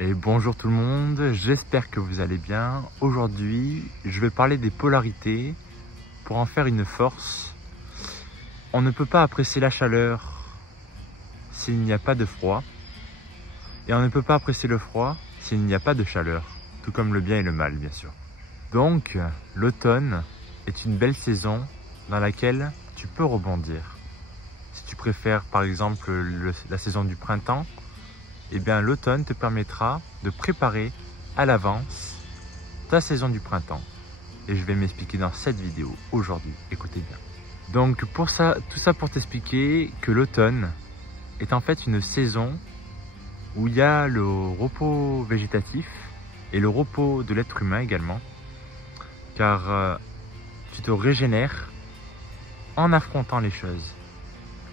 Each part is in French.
Et bonjour tout le monde, j'espère que vous allez bien. Aujourd'hui, je vais parler des polarités pour en faire une force. On ne peut pas apprécier la chaleur s'il n'y a pas de froid. Et on ne peut pas apprécier le froid s'il n'y a pas de chaleur. Tout comme le bien et le mal, bien sûr. Donc, l'automne est une belle saison dans laquelle tu peux rebondir. Si tu préfères par exemple la saison du printemps, eh bien l'automne te permettra de préparer à l'avance ta saison du printemps. Et je vais m'expliquer dans cette vidéo aujourd'hui, écoutez bien. Donc tout ça pour t'expliquer que l'automne est en fait une saison où il y a le repos végétatif et le repos de l'être humain également. Car tu te régénères en affrontant les choses.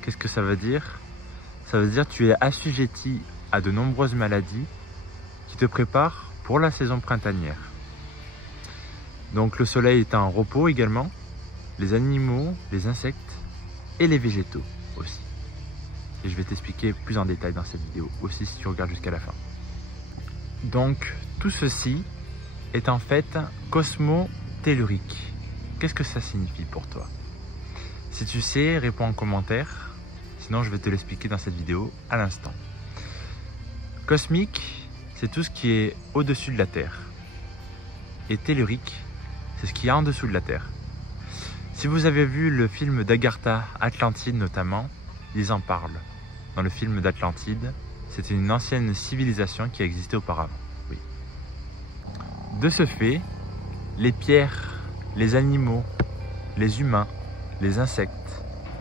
Qu'est-ce que ça veut dire? Ça veut dire que tu es assujetti à de nombreuses maladies qui te préparent pour la saison printanière. Donc le soleil est en repos également, les animaux, les insectes et les végétaux aussi. Et je vais t'expliquer plus en détail dans cette vidéo aussi si tu regardes jusqu'à la fin. Donc tout ceci est en fait cosmotellurique. Qu'est-ce que ça signifie pour toi? Si tu sais, réponds en commentaire. Sinon, je vais te l'expliquer dans cette vidéo à l'instant. Cosmique, c'est tout ce qui est au-dessus de la Terre. Et tellurique, c'est ce qui est en dessous de la Terre. Si vous avez vu le film d'Agartha, Atlantide notamment, ils en parlent. Dans le film d'Atlantide, c'était une ancienne civilisation qui existait auparavant. Oui. De ce fait, les pierres, les animaux, les humains, les insectes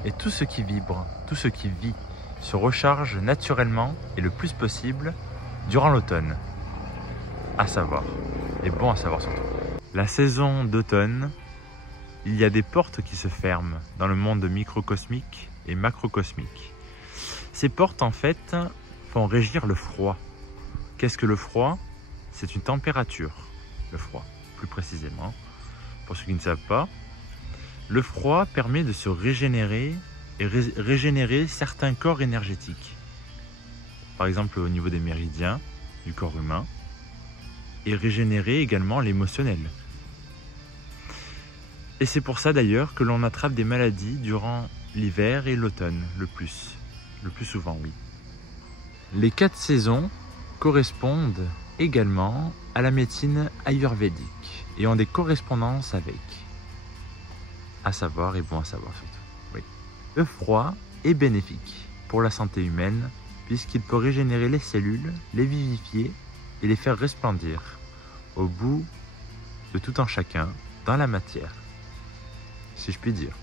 et tout ce qui vibre, tout ce qui vit, se recharge naturellement et le plus possible durant l'automne. À savoir, et bon à savoir surtout. La saison d'automne, il y a des portes qui se ferment dans le monde microcosmique et macrocosmique. Ces portes en fait font régir le froid. Qu'est-ce que le froid? C'est une température, le froid plus précisément. Pour ceux qui ne savent pas, le froid permet de se régénérer et régénérer certains corps énergétiques. Par exemple au niveau des méridiens du corps humain, et régénérer également l'émotionnel. Et c'est pour ça d'ailleurs que l'on attrape des maladies durant l'hiver et l'automne le plus souvent, oui. Les 4 saisons correspondent également à la médecine ayurvédique et ont des correspondances avec. À savoir et bon à savoir surtout. Oui. Le froid est bénéfique pour la santé humaine puisqu'il peut régénérer les cellules, les vivifier et les faire resplendir au bout de tout un chacun dans la matière, si je puis dire.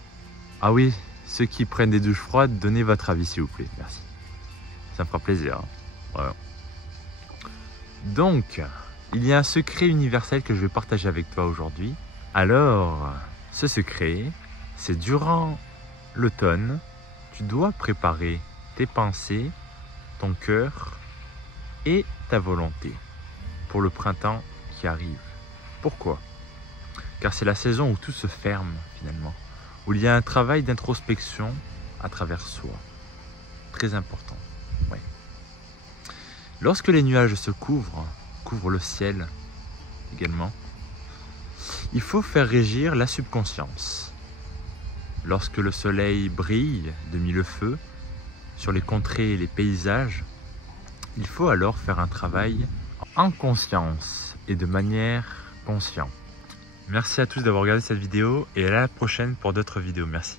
Ah oui, ceux qui prennent des douches froides, donnez votre avis s'il vous plaît, merci. Ça me fera plaisir. Hein. Voilà. Donc, il y a un secret universel que je vais partager avec toi aujourd'hui. Alors, ce secret, c'est durant l'automne, tu dois préparer tes pensées, ton cœur et ta volonté pour le printemps qui arrive. Pourquoi? Car c'est la saison où tout se ferme finalement, où il y a un travail d'introspection à travers soi. Très important. Ouais. Lorsque les nuages se couvrent le ciel également, il faut faire régir la subconscience. Lorsque le soleil brille de mille feux sur les contrées et les paysages, il faut alors faire un travail en conscience et de manière consciente. Merci à tous d'avoir regardé cette vidéo et à la prochaine pour d'autres vidéos. Merci.